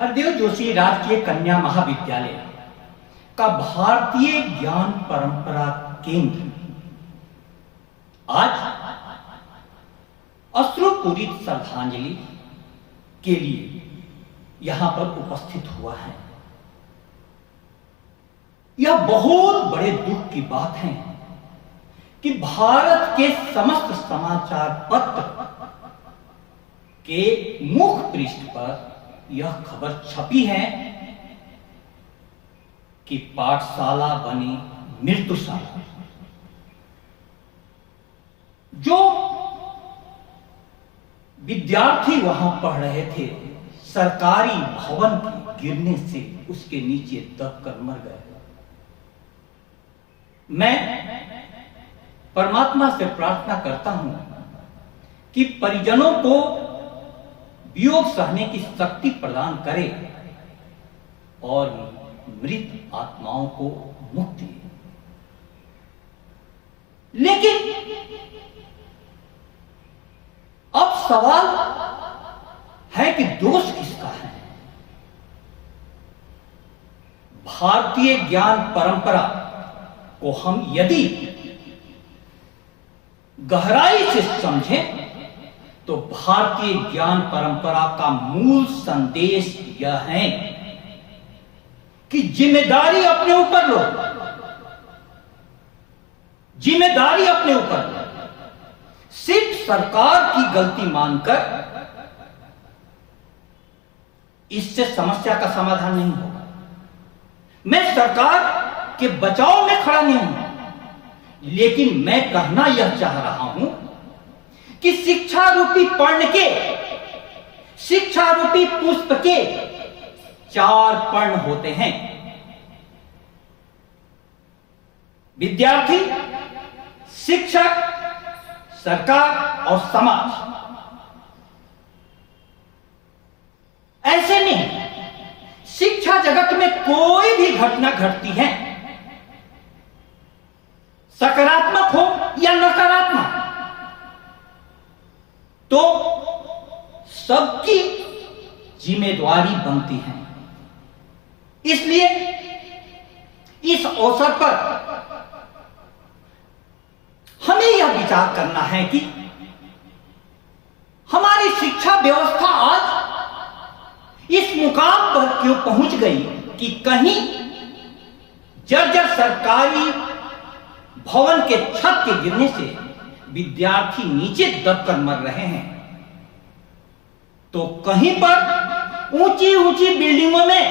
हरदेव जोशी राजकीय कन्या महाविद्यालय का भारतीय ज्ञान परंपरा केंद्र आज अश्रुपूरित श्रद्धांजलि के लिए यहां पर उपस्थित हुआ है। यह बहुत बड़े दुख की बात है कि भारत के समस्त समाचार पत्र के मुख पृष्ठ पर यह खबर छपी है कि पाठशाला बनी मृत्युशाला। जो विद्यार्थी वहां पढ़ रहे थे, सरकारी भवन के गिरने से उसके नीचे दबकर मर गए। मैं परमात्मा से प्रार्थना करता हूं कि परिजनों को वियोग सहने की शक्ति प्रदान करे और मृत आत्माओं को मुक्ति दे। लेकिन अब सवाल है कि दोष किसका है? भारतीय ज्ञान परंपरा को हम यदि गहराई से समझें तो भारतीय ज्ञान परंपरा का मूल संदेश यह है कि जिम्मेदारी अपने ऊपर लो, जिम्मेदारी अपने ऊपर लो। सिर्फ सरकार की गलती मानकर इससे समस्या का समाधान नहीं होगा। मैं सरकार के बचाव में खड़ा नहीं हूं, लेकिन मैं कहना यह चाह रहा हूं कि शिक्षा रूपी पर्ण के, शिक्षा रूपी पुष्प के 4 पर्ण होते हैं: विद्यार्थी, शिक्षक, सरकार और समाज। ऐसे में शिक्षा जगत में कोई भी घटना घटती है, सकारात्मक हो या नकारात्मक, तो सबकी जिम्मेदारी बनती है। इसलिए इस अवसर पर हमें यह विचार करना है कि हमारी शिक्षा व्यवस्था आज इस मुकाम पर क्यों पहुंच गई कि कहीं जर्जर सरकारी भवन के छत के गिरने से विद्यार्थी नीचे दबकर मर रहे हैं, तो कहीं पर ऊंची ऊंची बिल्डिंगों में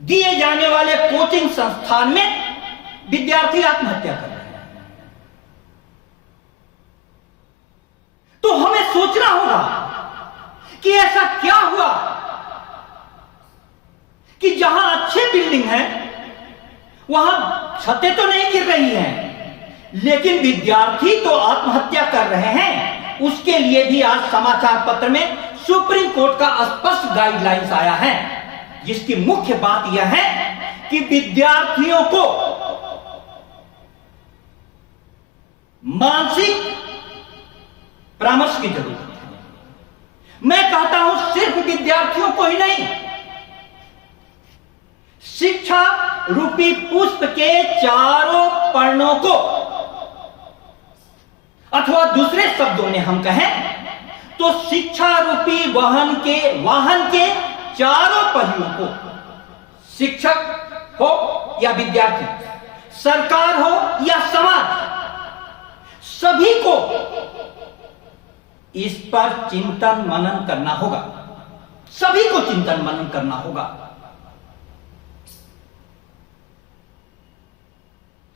दिए जाने वाले कोचिंग संस्थान में विद्यार्थी आत्महत्या कर रहे हैं। तो हमें सोचना होगा कि ऐसा क्या हुआ कि जहां अच्छे बिल्डिंग हैं वहां छतें तो नहीं गिर रही हैं, लेकिन विद्यार्थी तो आत्महत्या कर रहे हैं। उसके लिए भी आज समाचार पत्र में सुप्रीम कोर्ट का स्पष्ट गाइडलाइंस आया है, जिसकी मुख्य बात यह है कि विद्यार्थियों को मानसिक परामर्श की जरूरत है। मैं कहता हूं सिर्फ विद्यार्थियों को ही नहीं, शिक्षा रूपी पुष्प के 4 पर्णों को, अथवा दूसरे शब्दों में हम कहें तो शिक्षा रूपी वाहन के 4 पहियों को, शिक्षक हो या विद्यार्थी, सरकार हो या समाज, सभी को इस पर चिंतन मनन करना होगा। सभी को चिंतन मनन करना होगा।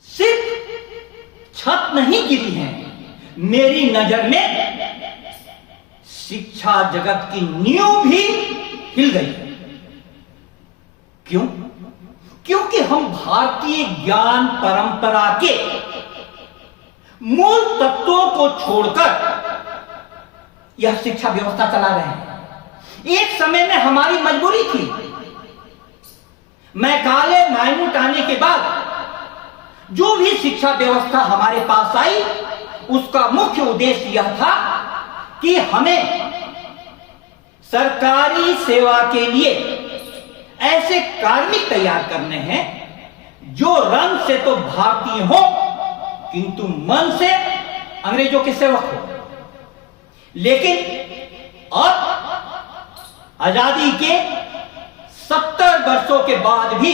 सिर्फ छत नहीं गिरी है, मेरी नजर में शिक्षा जगत की नींव भी हिल गई। क्यों? क्योंकि हम भारतीय ज्ञान परंपरा के मूल तत्वों को छोड़कर यह शिक्षा व्यवस्था चला रहे हैं। एक समय में हमारी मजबूरी थी। मैकाले माइनूट आने के बाद जो भी शिक्षा व्यवस्था हमारे पास आई, उसका मुख्य उद्देश्य यह था कि हमें सरकारी सेवा के लिए ऐसे कार्मिक तैयार करने हैं जो रंग से तो भारतीय हो किंतु मन से अंग्रेजों के सेवक हो। लेकिन अब आजादी के 70 वर्षों के बाद भी,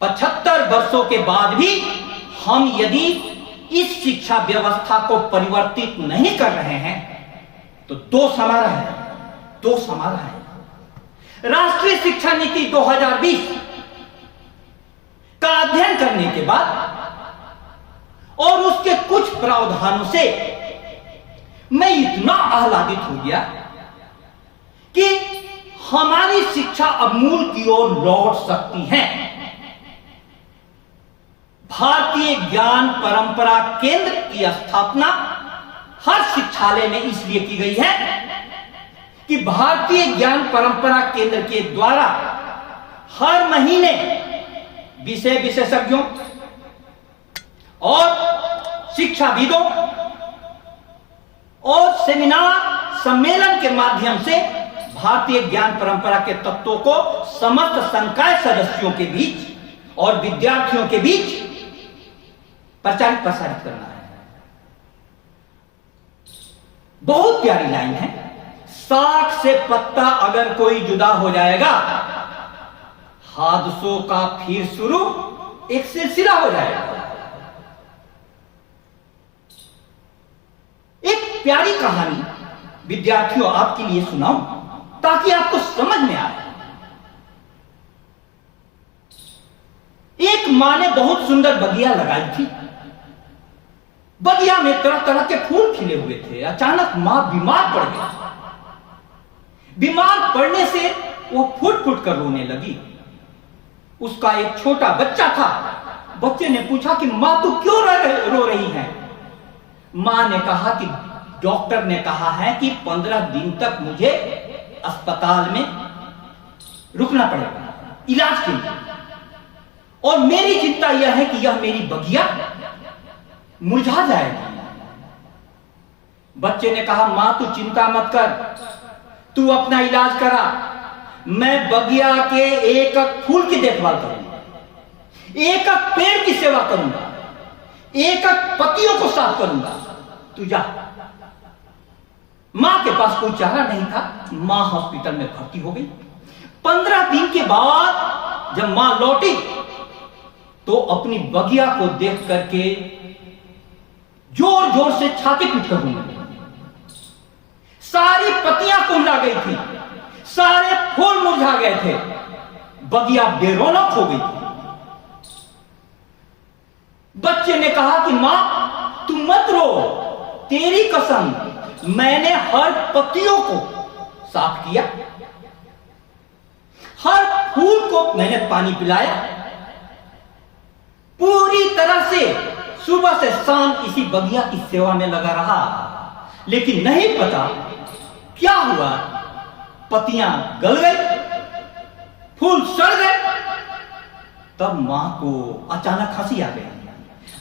75 वर्षों के बाद भी हम यदि इस शिक्षा व्यवस्था को परिवर्तित नहीं कर रहे हैं तो दोष हमारा है, दोष हमारा है। राष्ट्रीय शिक्षा नीति 2020 का अध्ययन करने के बाद और उसके कुछ प्रावधानों से मैं इतना आह्लादित हो गया कि हमारी शिक्षा अब मूल की ओर लौट सकती है। भारतीय ज्ञान परंपरा केंद्र की स्थापना हर शिक्षालय में इसलिए की गई है कि भारतीय ज्ञान परंपरा केंद्र के द्वारा हर महीने विषय विशेषज्ञों और शिक्षाविदों और सेमिनार सम्मेलन के माध्यम से भारतीय ज्ञान परंपरा के तत्वों को समस्त संकाय सदस्यों के बीच और विद्यार्थियों के बीच प्रचारित प्रसारित करना है। बहुत प्यारी लाइन है, साख से पत्ता अगर कोई जुदा हो जाएगा, हादसों का फिर शुरू एक सिलसिला हो जाएगा। एक प्यारी कहानी विद्यार्थियों आपके लिए सुनाऊं ताकि आपको समझ में आए। एक मां ने बहुत सुंदर बगिया लगाई थी। बगिया में तरह तरह के फूल खिले हुए थे। अचानक मां बीमार पड़ गई। बीमार पड़ने से वो फुट फुट कर रोने लगी। उसका एक छोटा बच्चा था। बच्चे ने पूछा कि मां तू क्यों रो रही है? मां ने कहा कि डॉक्टर ने कहा है कि 15 दिन तक मुझे अस्पताल में रुकना पड़ेगा इलाज के लिए, और मेरी चिंता यह है कि यह मेरी बगिया मुरझा जाएगी। बच्चे ने कहा मां तू चिंता मत कर, तू अपना इलाज करा, मैं बगिया के एक एक फूल की देखभाल करूंगा, एक एक पेड़ की सेवा करूंगा, एक एक पत्तियों को साफ करूंगा, तू जा। मां के पास कोई चारा नहीं था। मां हॉस्पिटल में भर्ती हो गई। 15 दिन के बाद जब मां लौटी तो अपनी बगिया को देख करके जोर जोर से छाती पीट कर रोने लगी। सारी पत्तियां कुंडा गई थी, सारे फूल मुरझा गए थे, बगिया बेरौनक हो गई थी। बच्चे ने कहा कि मां तू मत रो, तेरी कसम मैंने हर पत्तियों को साफ किया, हर फूल को मैंने पानी पिलाया, पूरी तरह से सुबह से शाम इसी बगिया की सेवा में लगा रहा। लेकिन नहीं पता क्या हुआ, पत्तियां गल गई, फूल सड़ गए। तब मां को अचानक हंसी आ गई।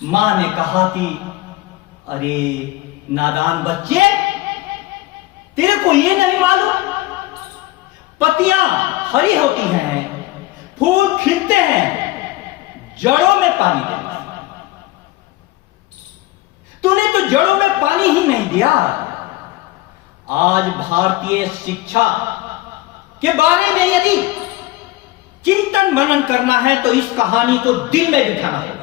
मां ने कहा कि अरे नादान बच्चे, तेरे को ये नहीं मालूम पत्तियां हरी होती हैं, फूल खिलते हैं जड़ों में पानी देने। तूने तो जड़ों में पानी ही नहीं दिया। आज भारतीय शिक्षा के बारे में यदि चिंतन मनन करना है तो इस कहानी को दिल में बिठाना होगा।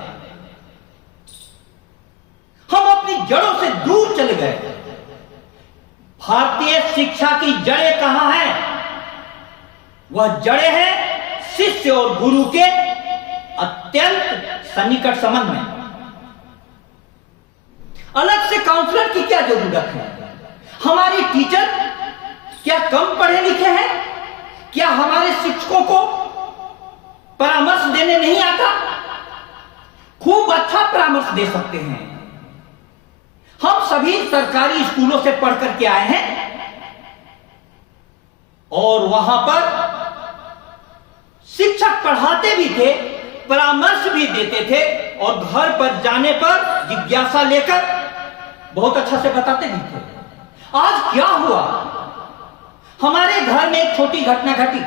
हम अपनी जड़ों से दूर चले गए। भारतीय शिक्षा की जड़ें कहां हैं? वह जड़ें हैं शिष्य और गुरु के अत्यंत सन्निकट संबंध में। अलग से काउंसलर की क्या जरूरत है? हमारी टीचर क्या कम पढ़े लिखे हैं? क्या हमारे शिक्षकों को परामर्श देने नहीं आता? खूब अच्छा परामर्श दे सकते हैं। हम सभी सरकारी स्कूलों से पढ़ करके आए हैं और वहां पर शिक्षक पढ़ाते भी थे, परामर्श भी देते थे और घर पर जाने पर जिज्ञासा लेकर बहुत अच्छा से बताते भी थे। आज क्या हुआ? हमारे घर में एक छोटी घटना घटी।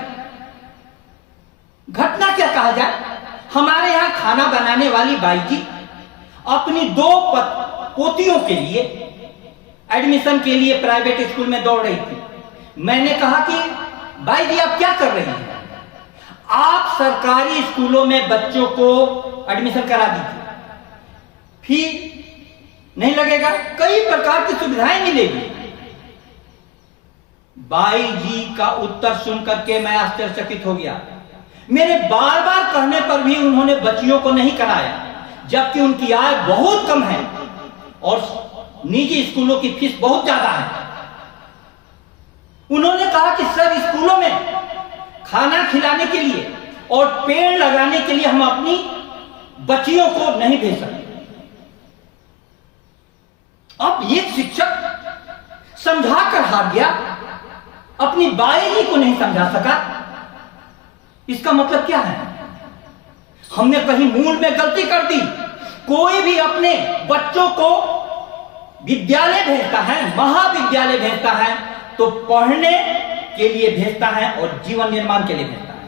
घटना क्या कहा जाए, हमारे यहां खाना बनाने वाली बाई जी अपनी 2 पोतियों के लिए एडमिशन के लिए प्राइवेट स्कूल में दौड़ रही थी। मैंने कहा कि बाई जी आप क्या कर रही हैं, आप सरकारी स्कूलों में बच्चों को एडमिशन करा दीजिए, फी नहीं लगेगा, कई प्रकार की सुविधाएं मिलेगी। बाई जी का उत्तर सुनकर के मैं आश्चर्यचकित हो गया। मेरे बार बार कहने पर भी उन्होंने बच्चियों को नहीं कराया, जबकि उनकी आय बहुत कम है और निजी स्कूलों की फीस बहुत ज्यादा है। उन्होंने कहा कि सर स्कूलों में खाना खिलाने के लिए और पेड़ लगाने के लिए हम अपनी बच्चियों को नहीं भेज सकते। अब एक शिक्षक समझा कर हार गया, अपनी बाई जी को नहीं समझा सका। इसका मतलब क्या है, हमने कहीं मूल में गलती कर दी। कोई भी अपने बच्चों को विद्यालय भेजता है, महाविद्यालय भेजता है, तो पढ़ने के लिए भेजता है और जीवन निर्माण के लिए भेजता है।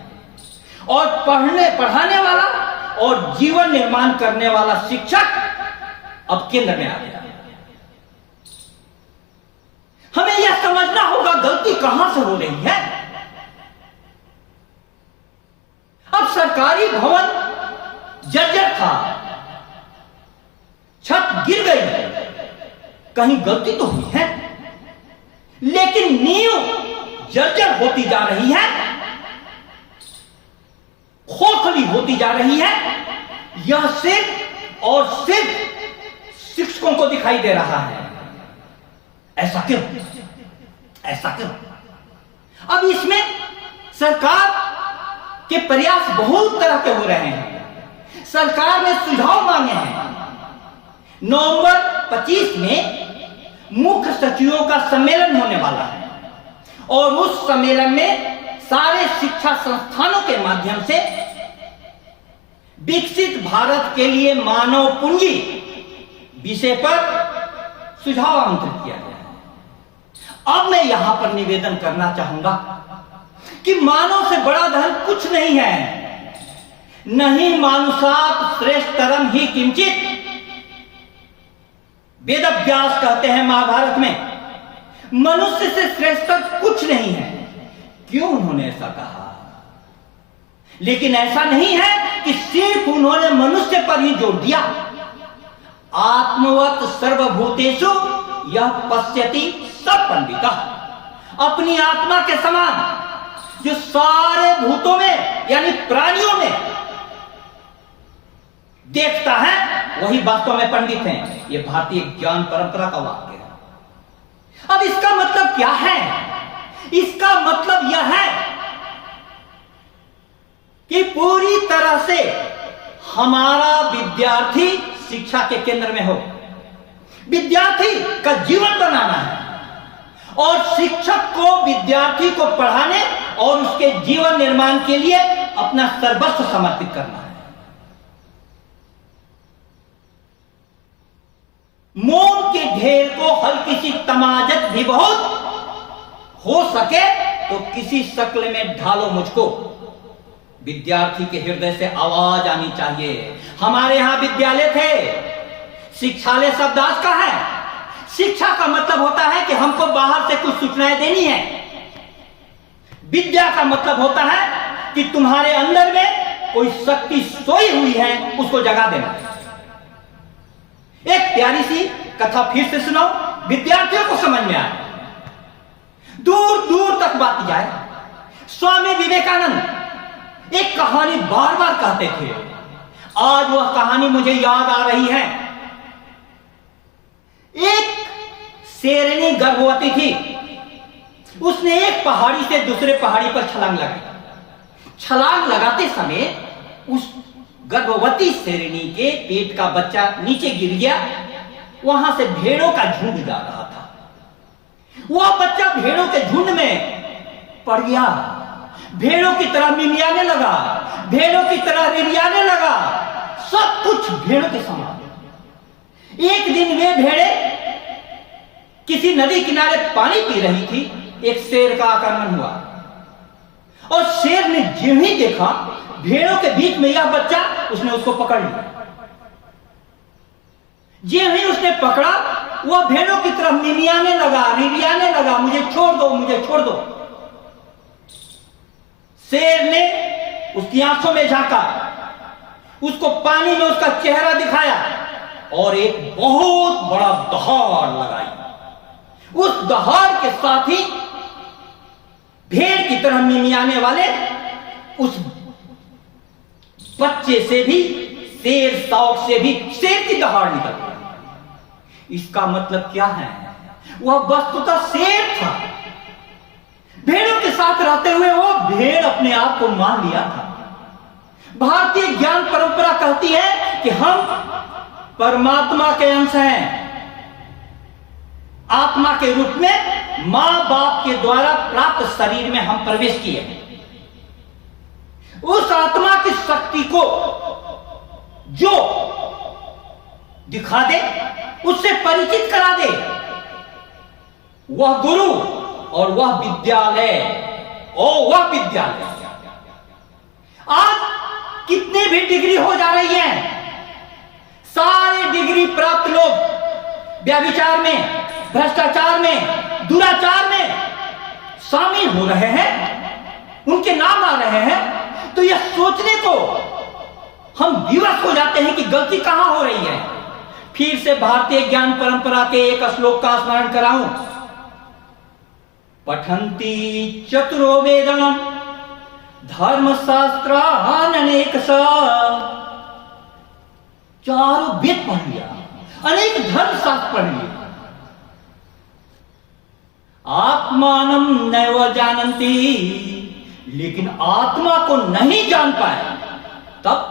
और पढ़ाने वाला और जीवन निर्माण करने वाला शिक्षक अब केंद्र में आ गया। हमें यह समझना होगा गलती कहां से हो रही है। अब सरकारी भवन जर्जर था, छत गिर गई, कहीं गलती तो हुई है, लेकिन नींव जर्जर होती जा रही है, खोखली होती जा रही है। यह सिर्फ और सिर्फ शिक्षकों को दिखाई दे रहा है। ऐसा क्यों, ऐसा क्यों? अब इसमें सरकार के प्रयास बहुत तरह के हो रहे हैं। सरकार ने सुझाव मांगे हैं। नवंबर 25 में मुख्य सचिवों का सम्मेलन होने वाला है और उस सम्मेलन में सारे शिक्षा संस्थानों के माध्यम से विकसित भारत के लिए मानव पूंजी विषय पर सुझाव आमंत्रित किया गया है। अब मैं यहां पर निवेदन करना चाहूंगा कि मानव से बड़ा धन कुछ नहीं है। नहीं मानुषात् श्रेष्ठतरम ही किंचित, वेद व्यास कहते हैं महाभारत में, मनुष्य से श्रेष्ठ कुछ नहीं है। क्यों उन्होंने ऐसा कहा? लेकिन ऐसा नहीं है कि सिर्फ उन्होंने मनुष्य पर ही जोर दिया। आत्मवत सर्वभूतेषु यह पश्यति सब पंडितः, अपनी आत्मा के समान जो सारे भूतों में यानी प्राणियों में देखता है, वही वास्तव में पंडित हैं। यह भारतीय ज्ञान परंपरा का वाक्य है। अब इसका मतलब क्या है? इसका मतलब यह है कि पूरी तरह से हमारा विद्यार्थी शिक्षा के केंद्र में हो। विद्यार्थी का जीवन बनाना है और शिक्षक को विद्यार्थी को पढ़ाने और उसके जीवन निर्माण के लिए अपना सर्वस्व समर्पित करना है। मोम के ढेर को हल्की सी तमाजत भी बहुत, हो सके तो किसी शक्ल में ढालो मुझको। विद्यार्थी के हृदय से आवाज आनी चाहिए। हमारे यहां विद्यालय थे, शिक्षालय शब्द आज का है। शिक्षा का मतलब होता है कि हमको बाहर से कुछ सूचनाएं देनी है। विद्या का मतलब होता है कि तुम्हारे अंदर में कोई शक्ति सोई हुई है, उसको जगा देना। एक प्यारी सी कथा फिर से सुनाओ, विद्यार्थियों को समझ में आए, दूर दूर तक बात जाए। स्वामी विवेकानंद एक कहानी बार बार कहते थे। आज वह कहानी मुझे याद आ रही है। एक शेरनी गर्भवती थी। उसने एक पहाड़ी से दूसरे पहाड़ी पर छलांग लगाई। छलांग लगाते समय उस गर्भवती शेरनी के पेट का बच्चा नीचे गिर गया। वहां से भेड़ों का झुंड जा रहा था। वह बच्चा भेड़ों के झुंड में पड़ गया। भेड़ों की तरह मिमियाने लगा, भेड़ों की तरह रिरियाने लगा, सब कुछ भेड़ों के समान। एक दिन वे भेड़े किसी नदी किनारे पानी पी रही थी। एक शेर का आक्रमण हुआ और शेर ने जो ही देखा भेड़ों के बीच में यह बच्चा, उसने उसको पकड़ लिया। जो ही उसने पकड़ा वह भेड़ों की तरफ मिमियाने लगा, रिरियाने लगा, मुझे छोड़ दो, मुझे छोड़ दो। शेर ने उसकी आंखों में झांका, उसको पानी में उसका चेहरा दिखाया और एक बहुत बड़ा दहाड़ लगाई। उस दहाड़ के साथ ही भेड़ की तरह मिमियाने वाले उस बच्चे से भी, शेर शौक से भी शेर की दहाड़ निकल गई। इसका मतलब क्या है? वह वस्तुतः शेर था। भेड़ों के साथ रहते हुए वो भेड़ अपने आप को मान लिया था। भारतीय ज्ञान परंपरा कहती है कि हम परमात्मा के अंश हैं। आत्मा के रूप में मां बाप के द्वारा प्राप्त शरीर में हम प्रवेश किए। उस आत्मा की शक्ति को जो दिखा दे, उससे परिचित करा दे, वह गुरु और वह विद्यालय, वह विद्यालय। आज कितने भी डिग्री हो जा रही है, सारे डिग्री प्राप्त लोग व्यभिचार में, भ्रष्टाचार में, दुराचार में शामिल हो रहे हैं, उनके नाम आ रहे हैं। तो यह सोचने को हम विवश हो जाते हैं कि गलती कहां हो रही है। फिर से भारतीय ज्ञान परंपरा के एक श्लोक का स्मरण कराऊं। पठन्ति चतुरो वेदनम धर्मशास्त्रान अनेक सा। चारों वेद पढ़ लिया, अनेक धर्मशास्त्र पढ़ लिया, आत्मानं नैव जानन्ति, लेकिन आत्मा को नहीं जान पाए। तब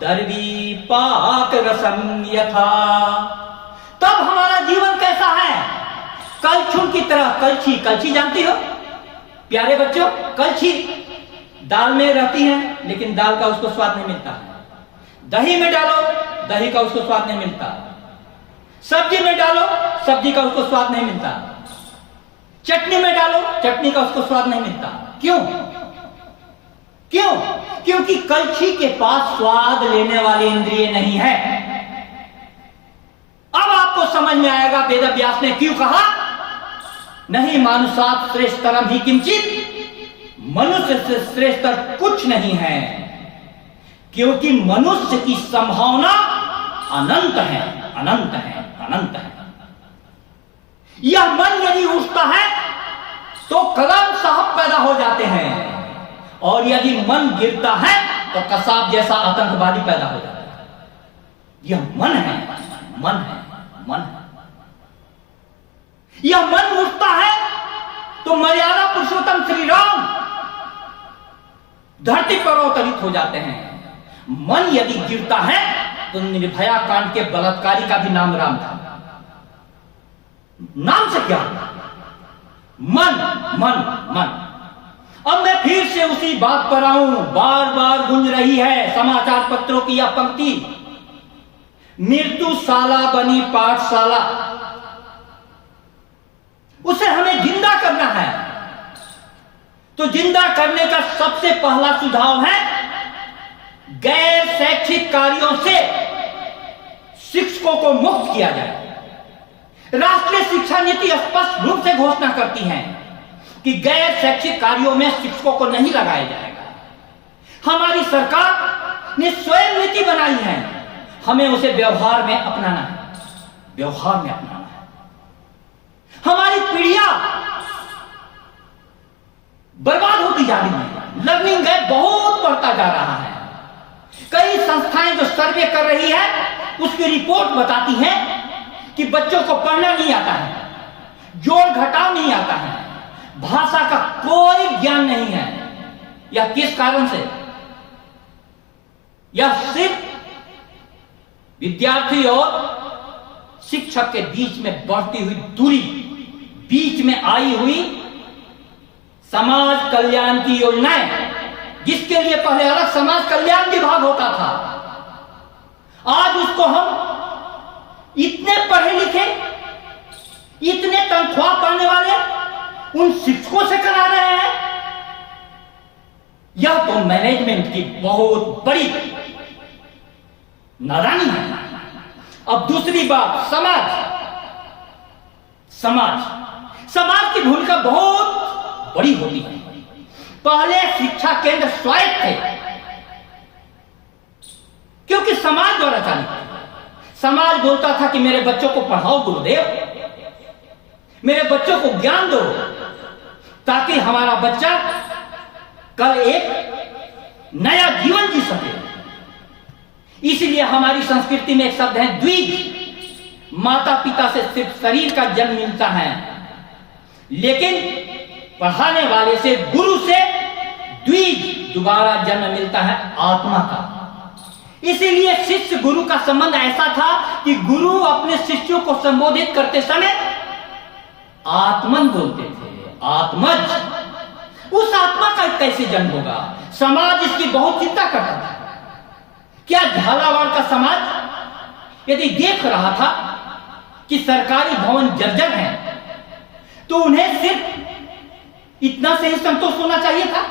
दर्वी पाक रसम यथा, तब हमारा जीवन कैसा है? कलछुल की तरह। कलछी, कलछी जानती हो प्यारे बच्चों? कलछी दाल में रहती है, लेकिन दाल का उसको स्वाद नहीं मिलता। दही में डालो, दही का उसको स्वाद नहीं मिलता। सब्जी में डालो, सब्जी का उसको स्वाद नहीं मिलता। चटनी में डालो, चटनी का उसको स्वाद नहीं मिलता। क्यों? क्यों? क्योंकि कलछी के पास स्वाद लेने वाली इंद्रिय नहीं है। अब आपको समझ में आएगा वेद व्यास ने क्यों कहा नहीं मानुषात् श्रेष्ठतरम ही किंचित, मनुष्य से श्रेष्ठतर कुछ नहीं है। क्योंकि मनुष्य की संभावना अनंत है, अनंत है, अनंत है। यह मन यदि उठता है तो कलम साहब पैदा हो जाते हैं, और यदि मन गिरता है तो कसाब जैसा आतंकवादी पैदा हो जाता है। यह मन है, मन है, मन है। यह मन उठता है तो मर्यादा पुरुषोत्तम श्री राम धरती पर अवतरित हो जाते हैं। मन यदि गिरता है तो निर्भया कांड के बलात्कारी का भी नाम राम था। नाम से क्या? मन, मन, मन। अब मैं फिर से उसी बात पर आऊं। बार बार गूंज रही है समाचार पत्रों की यह पंक्ति, मृत्युशाला बनी पाठशाला। उसे हमें जिंदा करना है। तो जिंदा करने का सबसे पहला सुझाव है गैर शैक्षिक कार्यों से शिक्षकों को मुक्त किया जाए। राष्ट्रीय शिक्षा नीति स्पष्ट रूप से घोषणा करती है कि गैर शैक्षिक कार्यों में शिक्षकों को नहीं लगाया जाएगा। हमारी सरकार ने स्वयं नीति बनाई है, हमें उसे व्यवहार में अपनाना है, व्यवहार में अपनाना है। हमारी पीढ़ियां बर्बाद होती जा रही है, लर्निंग गैप बहुत बढ़ता जा रहा है। कई संस्थाएं जो सर्वे कर रही है उसकी रिपोर्ट बताती है कि बच्चों को पढ़ना नहीं आता है, जोड़ घटाव नहीं आता है, भाषा का कोई ज्ञान नहीं है। यह किस कारण से? यह सिर्फ विद्यार्थी और शिक्षक के बीच में बढ़ती हुई दूरी, बीच में आई हुई समाज कल्याण की योजनाएं, जिसके लिए पहले अलग समाज कल्याण विभाग होता था, आज उसको हम इतने पढ़े लिखे, इतने तनख्वाह पाने वाले उन शिक्षकों से करा रहे हैं। यह तो मैनेजमेंट की बहुत बड़ी नादानी है। अब दूसरी बात, समाज की भूमिका बहुत बड़ी होती है। पहले शिक्षा केंद्र स्वायत्त थे क्योंकि समाज द्वारा चालित थे। समाज बोलता था कि मेरे बच्चों को पढ़ाओ गुरुदेव, मेरे बच्चों को ज्ञान दो, ताकि हमारा बच्चा कल एक नया जीवन जी सके। इसलिए हमारी संस्कृति में एक शब्द है द्विज। माता पिता से सिर्फ शरीर का जन्म मिलता है, लेकिन पढ़ाने वाले से, गुरु से द्विज, दोबारा जन्म मिलता है आत्मा का। इसीलिए शिष्य गुरु का संबंध ऐसा था कि गुरु अपने शिष्यों को संबोधित करते समय आत्मन बोलते थे, आत्मज। उस आत्मा का कैसे जन्म होगा? समाज इसकी बहुत चिंता करता था। क्या झालावाड़ का समाज यदि देख रहा था कि सरकारी भवन जर्जर है, तो उन्हें सिर्फ इतना से ही संतोष होना चाहिए था?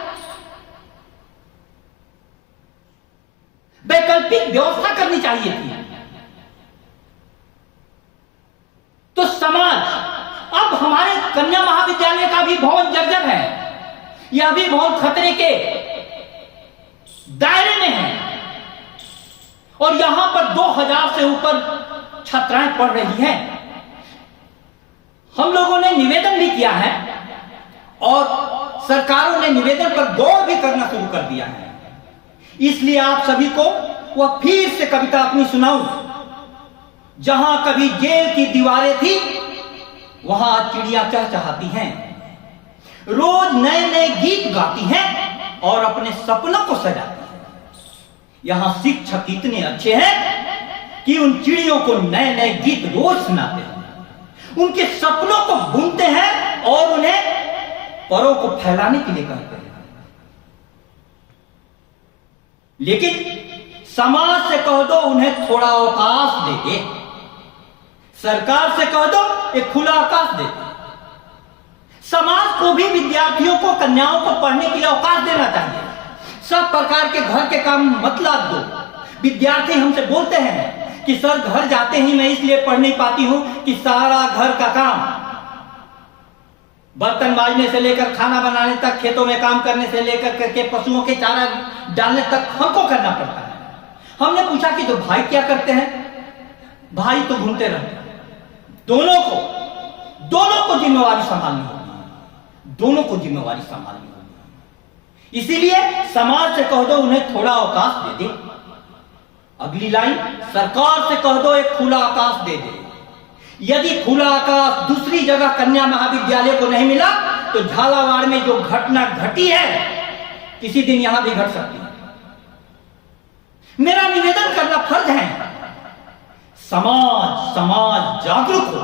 वैकल्पिक व्यवस्था करनी चाहिए थी। तो समाज, अब हमारे कन्या महाविद्यालय का भी भवन जर्जर है, यह भी भवन खतरे के दायरे में है, और यहां पर 2000 से ऊपर छात्राएं पढ़ रही हैं। हम लोगों ने निवेदन भी किया है और सरकारों ने निवेदन पर गौर भी करना शुरू कर दिया है। इसलिए आप सभी को वह फिर से कविता अपनी सुनाऊं। जहां कभी जेल की दीवारें थी, वहां चिड़िया चहचहाती हैं, रोज नए नए गीत गाती हैं और अपने सपनों को सजाती हैं। यहां शिक्षक इतने अच्छे हैं कि उन चिड़ियों को नए नए गीत रोज सुनाते हैं, उनके सपनों को बुनते हैं और उन्हें परों को फैलाने के लिए कहते हैं। लेकिन समाज से कह दो उन्हें थोड़ा अवकाश दे दे, सरकार से कह दो एक खुला आकाश दे दे। समाज को भी विद्यार्थियों को, कन्याओं को पढ़ने के लिए अवकाश देना चाहिए। सब प्रकार के घर के काम मत लाद दो। विद्यार्थी हमसे बोलते हैं कि सर घर जाते ही मैं इसलिए पढ़ नहीं पाती हूं कि सारा घर का काम, बर्तन मांजने से लेकर खाना बनाने तक, खेतों में काम करने से लेकर करके पशुओं के चारा डालने तक हमको करना पड़ता है। हमने पूछा कि तो भाई क्या करते हैं? भाई तो घूमते रहते हैं। दोनों को जिम्मेवारी संभालनी होगी, दोनों को जिम्मेवारी संभालनी होगी। इसीलिए समाज से कह दो उन्हें थोड़ा अवकाश दे दे। अगली लाइन, सरकार से कह दो एक खुला आकाश दे दे। यदि खुला आकाश दूसरी जगह कन्या महाविद्यालय को नहीं मिला, तो झालावाड़ में जो घटना घटी है किसी दिन यहां भी घट सकती है। मेरा निवेदन करना फर्ज है, समाज जागरूक हो।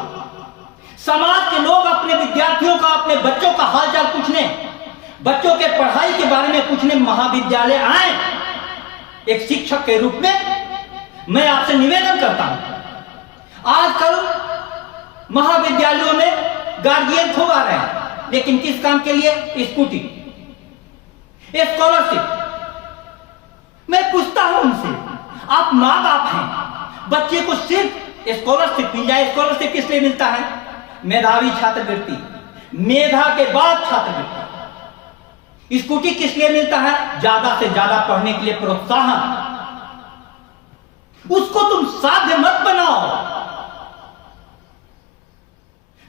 समाज के लोग अपने विद्यार्थियों का, अपने बच्चों का हालचाल पूछने, बच्चों के पढ़ाई के बारे में पूछने महाविद्यालय आए। एक शिक्षक के रूप में मैं आपसे निवेदन करता हूं। आजकल महाविद्यालयों में गार्जियन खूब आ रहे हैं, लेकिन किस काम के लिए? Scooty, scholarship. मैं पूछता हूं उनसे, आप मां बाप हैं, बच्चे को सिर्फ स्कॉलरशिप मिल जाए। स्कॉलरशिप किस लिए मिलता है? मेधावी छात्रवृत्ति, मेधा के बाद छात्रवृत्ति। स्कूटी किस लिए मिलता है? ज्यादा से ज्यादा पढ़ने के लिए प्रोत्साहन। उसको तुम साध्य मत बनाओ,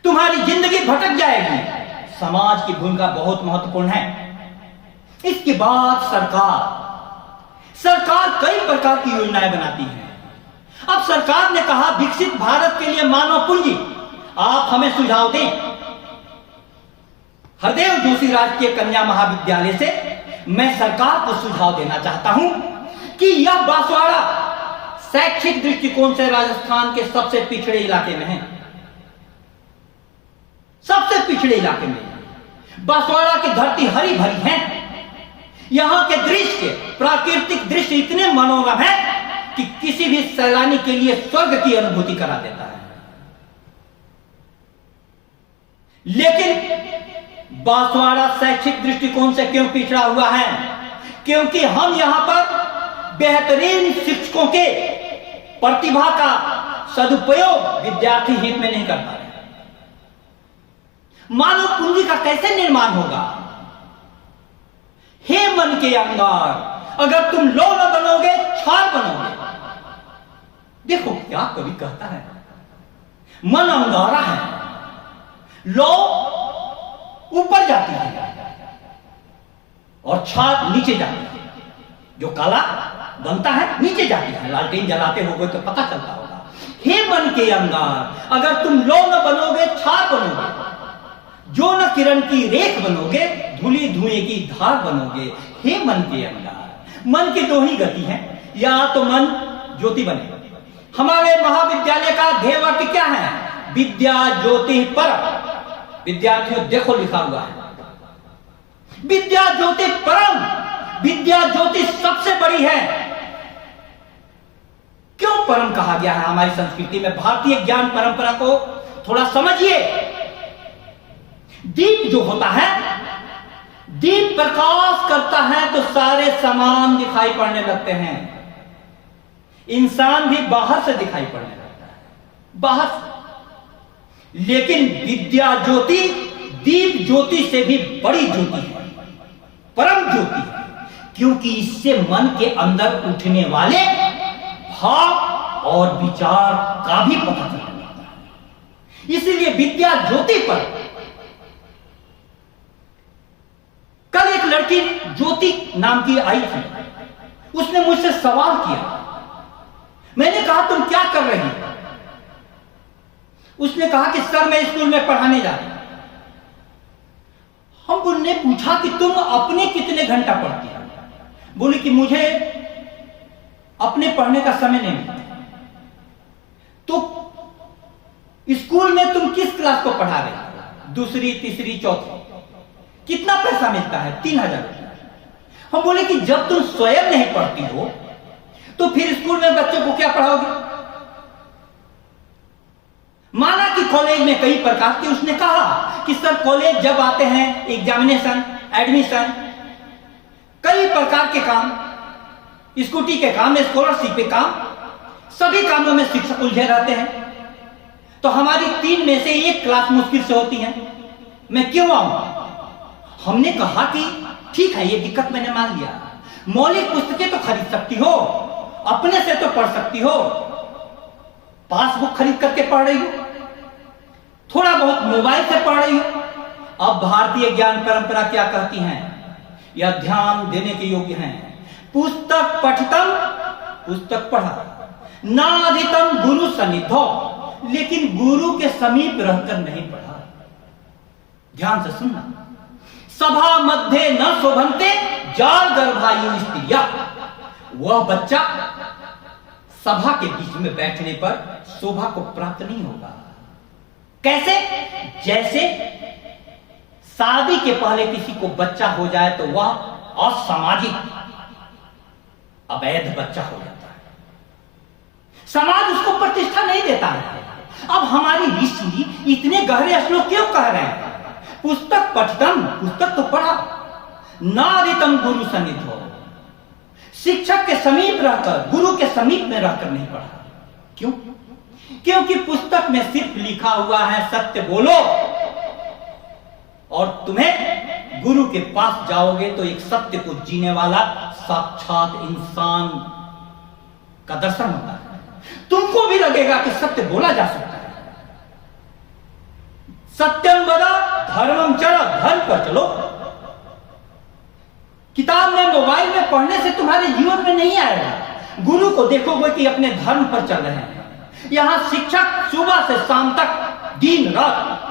तुम्हारी जिंदगी भटक जाएगी। समाज की भूमिका बहुत महत्वपूर्ण है। इसके बाद सरकार कई प्रकार की योजनाएं बनाती है। अब सरकार ने कहा विकसित भारत के लिए मानव पूंजी, आप हमें सुझाव दें। हरदेव जोशी राजकीय कन्या महाविद्यालय से मैं सरकार को सुझाव देना चाहता हूं कि यह बांसवाड़ा शैक्षिक दृष्टिकोण से राजस्थान के सबसे पिछड़े इलाके में है, सबसे पिछड़े इलाके में। बांसवाड़ा की धरती हरी भरी है, यहां के दृश्य, प्राकृतिक दृश्य इतने मनोरम है कि किसी भी सैलानी के लिए स्वर्ग की अनुभूति करा देता है। लेकिन बांसवाड़ा शैक्षिक दृष्टिकोण से क्यों पिछड़ा हुआ है? क्योंकि हम यहां पर बेहतरीन शिक्षकों के प्रतिभा का सदुपयोग विद्यार्थी हित में नहीं कर पा रहे। मानव पूंजी का कैसे निर्माण होगा? हे मन के अंगार, अगर तुम लौ न बनोगे, क्षार बनोगे। देखो क्या कवि कहता है, मन अंगारा है, लौ ऊपर जाती है और छात नीचे जाती है। जो काला बनता है नीचे जाती है। लालटेन जलाते होगे तो पता चलता होगा। हे मन के अंगार, अगर तुम लौ न बनोगे, छार बनोगे। जो न किरण की रेख बनोगे, धूली धुएं की धार बनोगे। हे मन के अंगार, मन की दो ही गति है, या तो मन ज्योति बने। हमारे महाविद्यालय का ध्येय वाक्य क्या है? विद्या ज्योति परम। विद्यार्थियों देखो लिखा हुआ है, विद्या ज्योति परम। विद्या ज्योति सबसे बड़ी है। क्यों परम कहा गया है हमारी संस्कृति में? भारतीय ज्ञान परंपरा को थोड़ा समझिए। दीप जो होता है, दीप प्रकाश करता है तो सारे सामान दिखाई पड़ने लगते हैं। इंसान भी बाहर से दिखाई पड़ने लगता है, बाहर से। लेकिन विद्या ज्योति दीप ज्योति से भी बड़ी ज्योति है, परम ज्योति है। क्योंकि इससे मन के अंदर उठने वाले भाव और विचार का भी पता चलने लगता है। इसीलिए विद्या ज्योति पर। कल एक लड़की ज्योति नाम की आई थी, उसने मुझसे सवाल किया। मैंने कहा तुम क्या कर रही हो? उसने कहा कि सर मैं स्कूल में पढ़ाने जा रही हूं। हमने पूछा कि तुम अपने कितने घंटा पढ़ती हो? बोली कि मुझे अपने पढ़ने का समय नहीं मिलता। तो स्कूल में तुम किस क्लास को पढ़ा रहे हो? दूसरी, तीसरी, चौथी। कितना पैसा मिलता है? 3000 रुपया। हम बोले कि जब तुम स्वयं नहीं पढ़ती हो तो फिर स्कूल में बच्चों को क्या पढ़ाओगे? माना कि कॉलेज में कई प्रकार की, उसने कहा कि सर कॉलेज जब आते हैं एग्जामिनेशन, एडमिशन, कई प्रकार के काम, स्कूटी के काम, स्कॉलरशिप के काम, सभी कामों में शिक्षक उलझे रहते हैं। तो हमारी 3 में से 1 क्लास मुश्किल से होती है, मैं क्यों आऊं? हमने कहा कि ठीक है, ये दिक्कत मैंने मान लिया। मौलिक पुस्तकें तो खरीद सकती हो, अपने से तो पढ़ सकती हो, पासबुक खरीद करके पढ़ रही हो, थोड़ा बहुत मोबाइल से पढ़ रही हो। अब भारतीय ज्ञान परंपरा क्या कहती है? यह ध्यान देने के योग्य है। पुस्तक पठितम, पुस्तक पढ़ा, नाधितम गुरु सन्निधौ, लेकिन गुरु के समीप रहकर नहीं पढ़ा। ध्यान से सुनना। सभा मध्य न शोभन्ते जाल गर्भायु स्त्रिया। वह बच्चा सभा के बीच में बैठने पर शोभा को प्राप्त नहीं होगा। कैसे? जैसे शादी के पहले किसी को बच्चा हो जाए तो वह असामाजिक, अवैध बच्चा हो जाता है। समाज उसको प्रतिष्ठा नहीं देता है। अब हमारी ऋषि इतने गहरे श्लोक क्यों कह रहे हैं? पुस्तक पठितम, पुस्तक तो पढ़ा, नादितम गुरु सन्निधौ, शिक्षक के समीप रहकर, गुरु के समीप में रहकर नहीं पढ़ा। क्यों? क्योंकि पुस्तक में सिर्फ लिखा हुआ है सत्य बोलो, और तुम्हें गुरु के पास जाओगे तो एक सत्य को जीने वाला साक्षात इंसान का दर्शन होता है। तुमको भी लगेगा कि सत्य बोला जा सकता है। सत्यम वदा धर्मम चर, धर्म पर चलो। किताब में, मोबाइल में पढ़ने से तुम्हारे जीवन में नहीं आएगा। गुरु को देखोगे कि अपने धर्म पर चल रहे हैं। यहां शिक्षक सुबह से शाम तक दिन रात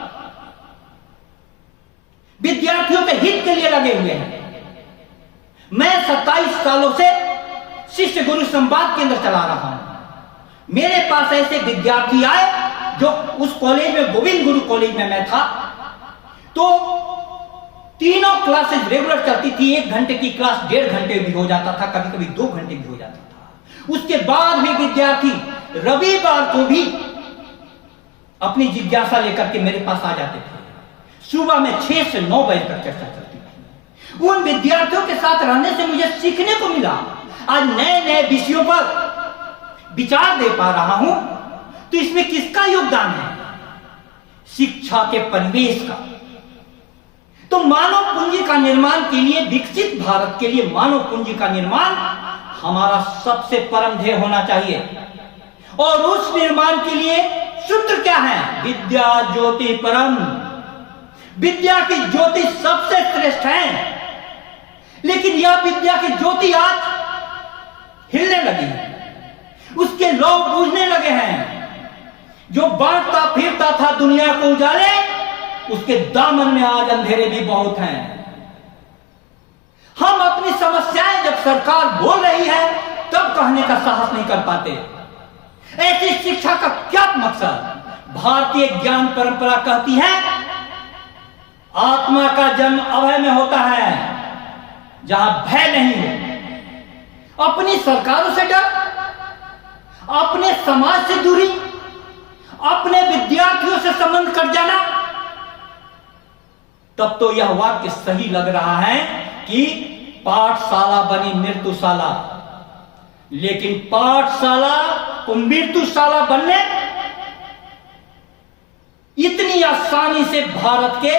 विद्यार्थियों के हित के लिए लगे हुए हैं। मैं 27 सालों से शिष्य गुरु संवाद केंद्र चला रहा हूं। मेरे पास ऐसे विद्यार्थी आए जो उस कॉलेज में, गोविंद गुरु कॉलेज में मैं था, तो तीनों क्लासेस रेगुलर चलती थी। 1 घंटे की क्लास 1.5 घंटे भी हो जाता था, कभी कभी 2 घंटे भी हो जाता था। उसके बाद भी विद्यार्थी रविवार को भी अपनी जिज्ञासा लेकर के मेरे पास आ जाते थे। सुबह में 6 से 9 बजे तक चर्चा चलती थी। उन विद्यार्थियों के साथ रहने से मुझे सीखने को मिला। आज नए नए विषयों पर विचार दे पा रहा हूं, तो इसमें किसका योगदान है? शिक्षा के परिवेश का। तो मानव पूंजी का निर्माण के लिए, विकसित भारत के लिए मानव पूंजी का निर्माण हमारा सबसे परम ध्येय होना चाहिए। और उस निर्माण के लिए सूत्र क्या है? विद्या ज्योति परम। विद्या की ज्योति सबसे श्रेष्ठ है, लेकिन यह विद्या की ज्योति आज हिलने लगी है, उसके लोग बूझने लगे हैं। जो बांटता फिरता था दुनिया को उजाले, उसके दामन में आज अंधेरे भी बहुत हैं। हम अपनी समस्याएं जब सरकार बोल रही है तब कहने का साहस नहीं कर पाते। ऐसी शिक्षा का क्या मकसद? भारतीय ज्ञान परंपरा कहती है आत्मा का जन्म अभय में होता है, जहां भय नहीं हो। अपनी सरकारों से डर, अपने समाज से दूरी, अपने विद्यार्थियों से संबंध कट जाना, तब तो यह वाक्य सही लग रहा है कि पाठशाला बनी मृत्युशाला। लेकिन पाठशाला को मृत्युशाला बनने इतनी आसानी से भारत के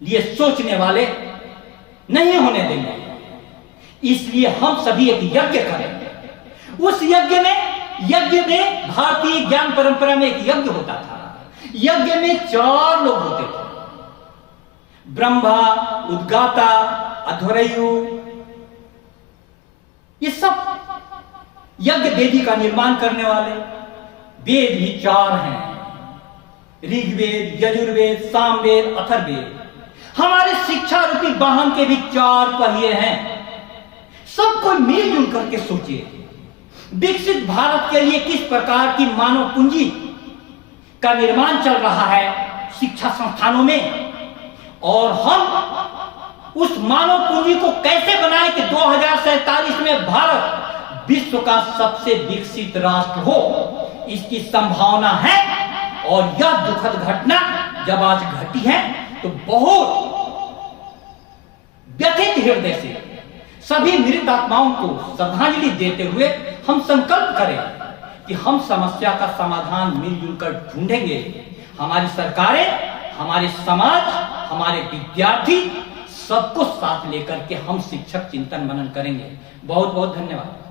लिए सोचने वाले नहीं होने देंगे। इसलिए हम सभी एक यज्ञ करें। उस यज्ञ में भारतीय ज्ञान परंपरा में एक यज्ञ होता था। यज्ञ में 4 लोग होते थे, ब्रह्मा, उद्गाता, अध्वर्यु। ये सब यज्ञ वेदी का निर्माण करने वाले। वेद भी 4 हैं, ऋग्वेद, यजुर्वेद, सामवेद, अथर्ववेद। हमारे शिक्षा रूपी वाहन के भी 4 पहिए हैं। सबको मिलजुल करके सोचिए, विकसित भारत के लिए किस प्रकार की मानव पूंजी का निर्माण चल रहा है शिक्षा संस्थानों में, और हम उस मानव पूंजी को कैसे बनाएं कि 2047 में भारत विश्व का सबसे विकसित राष्ट्र हो। इसकी संभावना है। और यह दुखद घटना जब आज घटी है तो बहुत व्यथित हृदय से सभी मृत आत्माओं को श्रद्धांजलि देते हुए हम संकल्प करें कि हम समस्या का समाधान मिलजुल कर ढूंढेंगे। हमारी सरकारें, हमारे समाज, हमारे विद्यार्थी सबको साथ लेकर के हम शिक्षक चिंतन मनन करेंगे। बहुत बहुत धन्यवाद।